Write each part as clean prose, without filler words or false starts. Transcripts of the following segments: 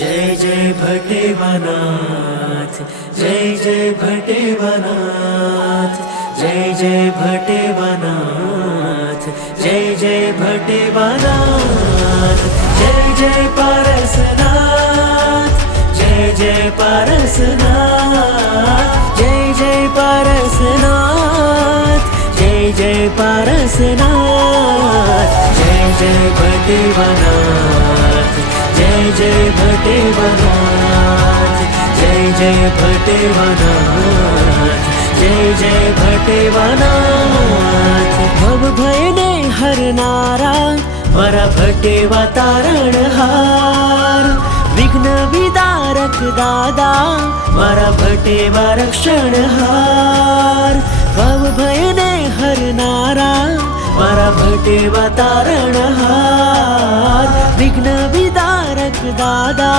जय जय भटेवनाथ, जय जय भटेवनाथ, जय जय भटेवनाथ, जय जय भटेवनाथ, जय जय पारसनाथ, जय जय पारसनाथ, जय जय पारसनाथ, जय जय पारसनाथ, जय जय भटेवनाथ, जय जय भटेवनाथ, जय जय भटेवनाथ, जय जय भटेवनाथ। भव भय ने हरनारा मारा भटेवा तारणहार, विघ्न विदारक दादा मारा भटेवा रक्षणहार। भव भय ने हरनारा मारा भटेवा तारणहार, विघ्न विदारक दादा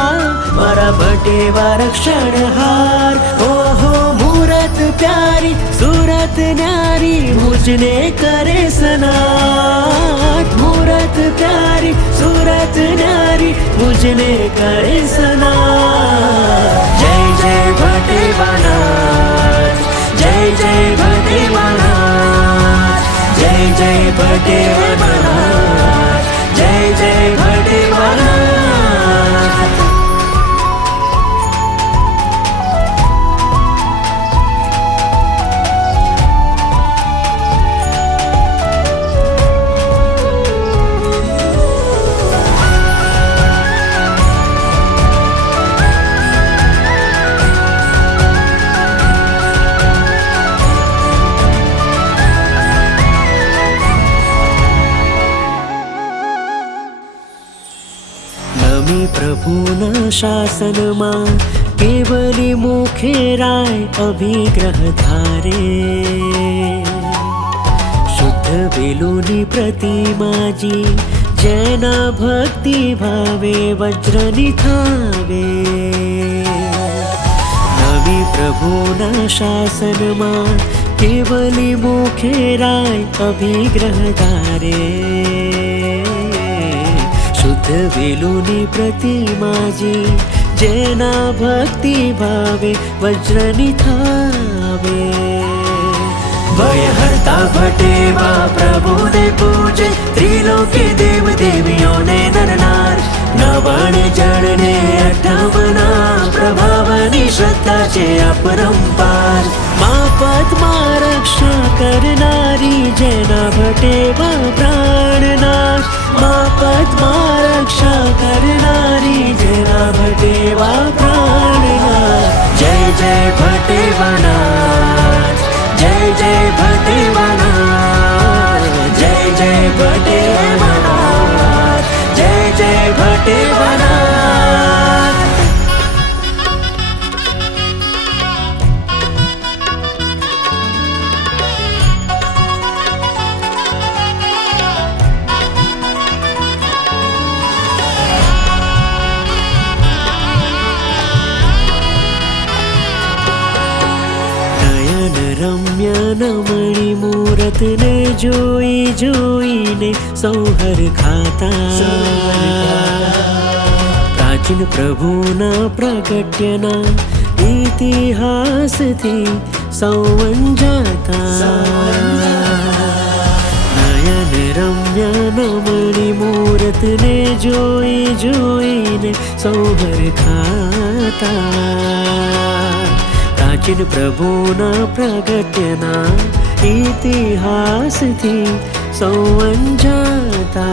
मारा भटेवा रक्षणहार। ओहो मूरत प्यारी सूरत न्यारी मुझने करे सनाथ, मूरत प्यारी सूरत न्यारी मुझने करे सनाथ। जय जय भटेवनाथ, जय जय भटेवनाथ, जय जय भटेवनाथ, जय जय भटेवनाथ। प्रभुना शासनमा केवली मुखे राय अभिग्रह धारे, शुद्ध बेलुनी प्रतिमाजी जैना भक्ति भावे वज्र निथावे। नवी प्रभुना शासनमा केवली मुखे राय अभिग्रह धारे, शुद्ध वेलुनी प्रतिमाजी जैना भक्ति भावे वज्र निथावे। भयहर्ता भटेवा प्रभु ने पूजे, त्रिलोकी देव देवियों ने नर नार। नवण जड़ने अठमना प्रभावनी श्रद्धा चे अपरंपार। माँ पद्मा रक्षा करनारी जैना भटेवा प्राणनाश। माँ पद्मा रक्षा करनारी जैना भटेवा प्राणनाश। जय जय भटेवनाथ, जय जय भटेवनाथ, जय जय भटेवनाथ, जय जय भटेवनाथ। रम्य नमणि मूरत ने जोई जोईने सौहर खाता। प्राचीन प्रभुना प्रगट्यना इतिहास थी सौवंजाता। नयन रम्य नमणि मूरत ने जोई जोईने सौहर खाता। प्राचीन प्रभुना प्रगट्यना इतिहास थी सौवंजाता।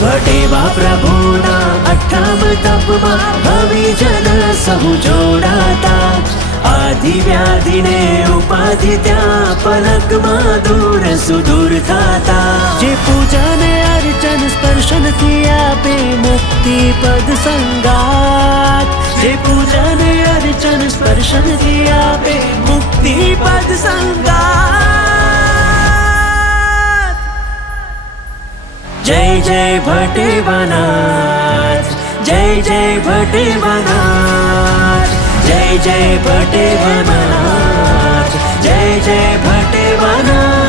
भटेवा प्रभुना अठम तपमा भवी जन सहु जोड़ाता। आदि व्याधि ने उपाधि त्या पलक मा दूर सुदूर थाता। जे पूजा ने अर्चन स्पर्शन थी आपे मुक्ति पद संगात। जे पूजा ने अर्चन स्पर्शन थी आपे मुक्ति पद संगात। जय जय भटेवनाथ, जय जय भटेवनाथ, जय जय भटेवनाथ, जय जय भटेवनाथ।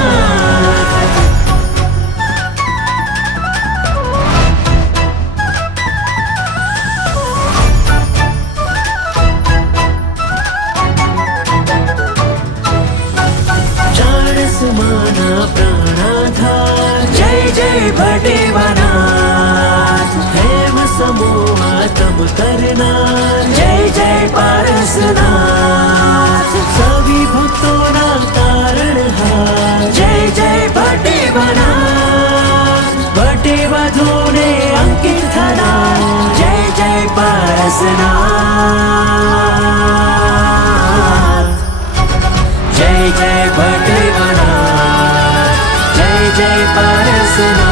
समूह आतम करनार जय जय पारसनाथ सभी भक्तों ना तारणहार जय जय भटे भटे वधूने अंकित थनार जय जय पारसनाथ जय जय भटे जय जय पारसनाथ